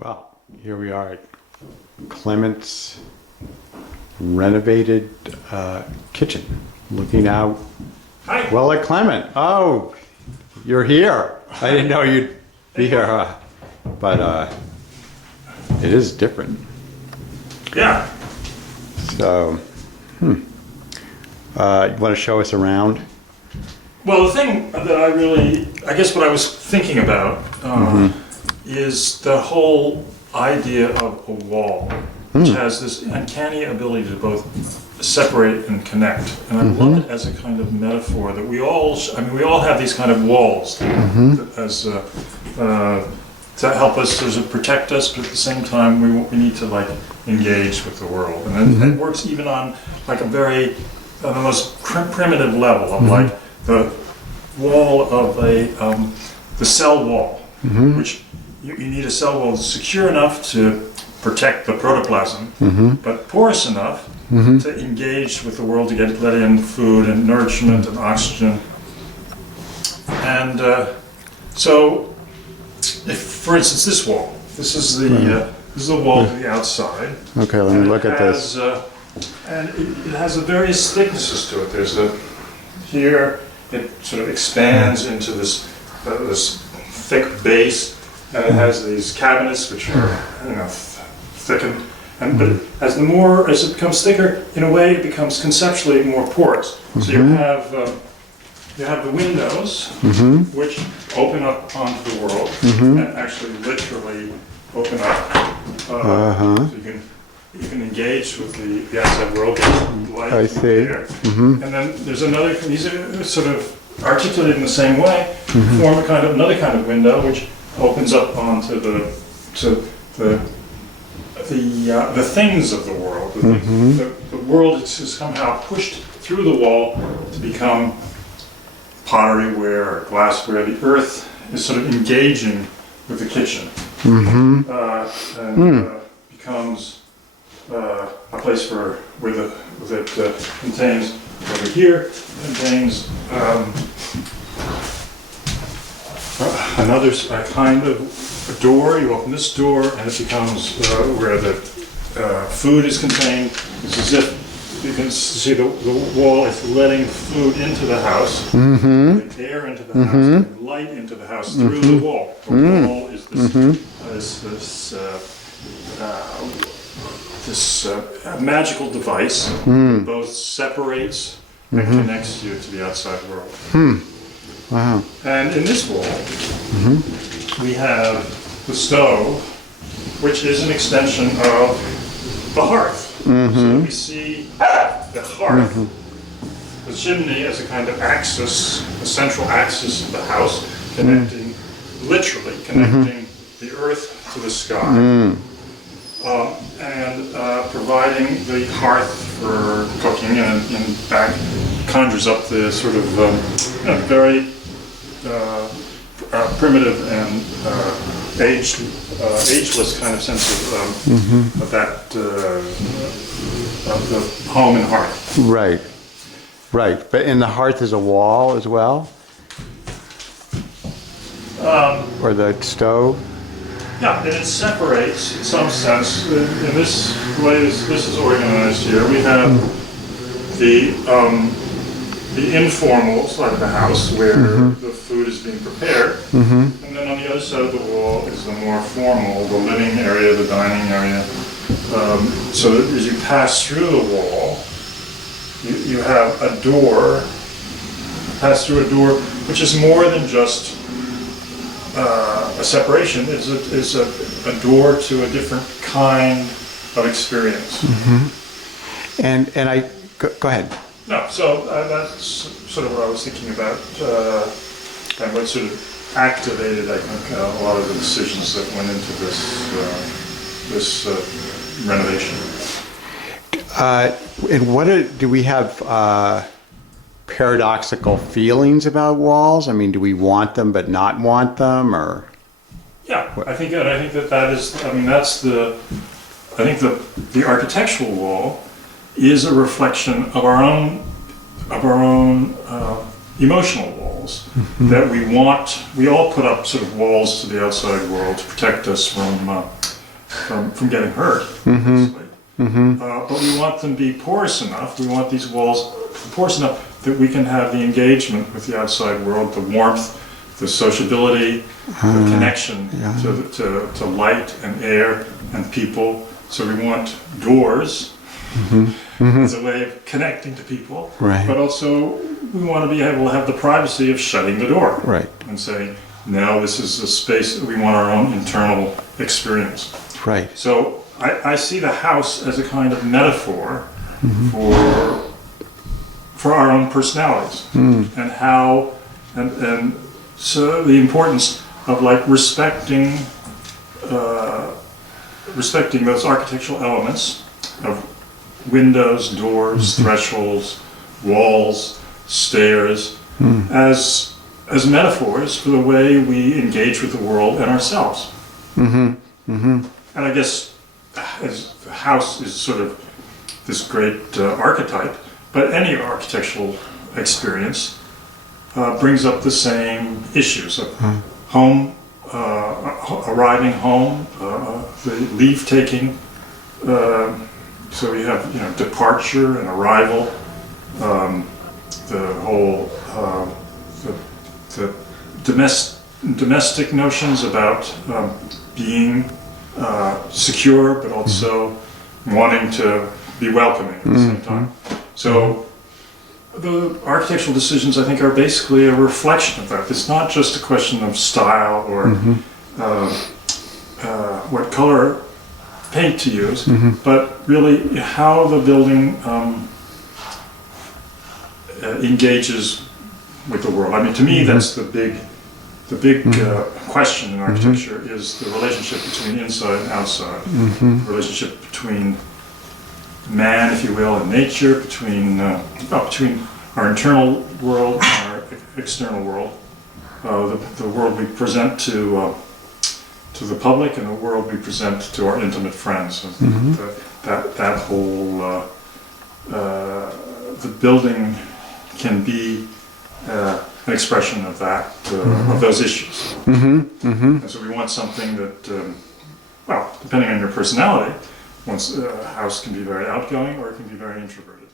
Well, here we are at Clement's renovated kitchen, looking out. Hi. Well, at Clement. Oh, you're here. I didn't know you'd be here, but it is different. Yeah. So, you want to show us around? Well, the thing that I guess what I was thinking about is the whole idea of a wall, which has this uncanny ability to both separate and connect. And I love it as a kind of metaphor that we all have these kind of walls as to help us, to protect us, but at the same time we need to like engage with the world. And it works even on like a very, the most primitive level of like the wall of the cell wall, which you need a cell wall that's secure enough to protect the protoplasm, but porous enough to engage with the world, to let in food and nourishment and oxygen. And so, if, for instance, this wall, this is the wall to the outside. Okay, let me look at this. And it has various thicknesses to it. There's here it sort of expands into this thick base, and it has these cabinets which are thickened. And but as it becomes thicker, in a way, it becomes conceptually more porous. So you have the windows, which open up onto the world, and actually literally open up. So you can engage with the outside world, get light. I see. And then there's another. These are sort of articulated in the same way, form another kind of window, which opens up onto the things of the world. The world is somehow pushed through the wall to become pottery ware or glassware. The earth is sort of engaging with the kitchen, and becomes a place that contains, over here, contains another kind of a door. You open this door and it becomes where the food is contained. It's as if you can see the wall is letting food into the house, letting air into the house, and light into the house through the wall. The wall is this magical device that both separates and connects you to the outside world. Wow. And in this wall, we have the stove, which is an extension of the hearth. So we see the hearth, the chimney as a kind of axis, a central axis of the house, literally connecting the earth to the sky. And providing the hearth for cooking, and in fact conjures up the sort of very primitive and ageless kind of sense of the home and hearth. Right. But in the hearth is a wall as well? Or the stove? Yeah, and it separates, in some sense, in this way this is organized here. We have the informal side of the house where the food is being prepared, and then on the other side of the wall is the more formal, the living area, the dining area. So that as you pass through the wall, you have a door, pass through a door, which is more than just a separation. Is a door to a different kind of experience. And I go ahead. No, so that's sort of what I was thinking about, and what sort of activated, I think, a lot of the decisions that went into this renovation. And do we have paradoxical feelings about walls? I mean, do we want them but not want them, or? Yeah, I think that is. I mean, that's I think the architectural wall is a reflection of our own emotional walls that we want. We all put up sort of walls to the outside world to protect us from from getting hurt, basically. But we want them to be porous enough. We want these walls porous enough that we can have the engagement with the outside world, the warmth, the sociability, the connection to light and air and people. So we want doors as a way of connecting to people, Right. but also we want to be able to have the privacy of shutting the door Right. and saying, no, this is a space that we want our own internal experience. Right. So I see the house as a kind of metaphor for our own personalities and how and so the importance of like respecting those architectural elements of windows, doors, thresholds, walls, stairs as metaphors for the way we engage with the world and ourselves. And I guess as the house is sort of this great archetype, but any architectural experience brings up the same issues of home, arriving home, the leave taking. So we have departure and arrival, the whole the domestic notions about being secure, but also wanting to be welcoming at the same time. So the architectural decisions, I think, are basically a reflection of that. It's not just a question of style or what color paint to use, but really how the building engages with the world. I mean, to me, that's the big question in architecture is the relationship between inside and outside, the relationship between man, if you will, and nature, between our internal world and our external world, the world we present to the public and the world we present to our intimate friends. So that whole the building can be an expression of that, of those issues. And so we want something that, well, depending on your personality, a house can be very outgoing or it can be very introverted.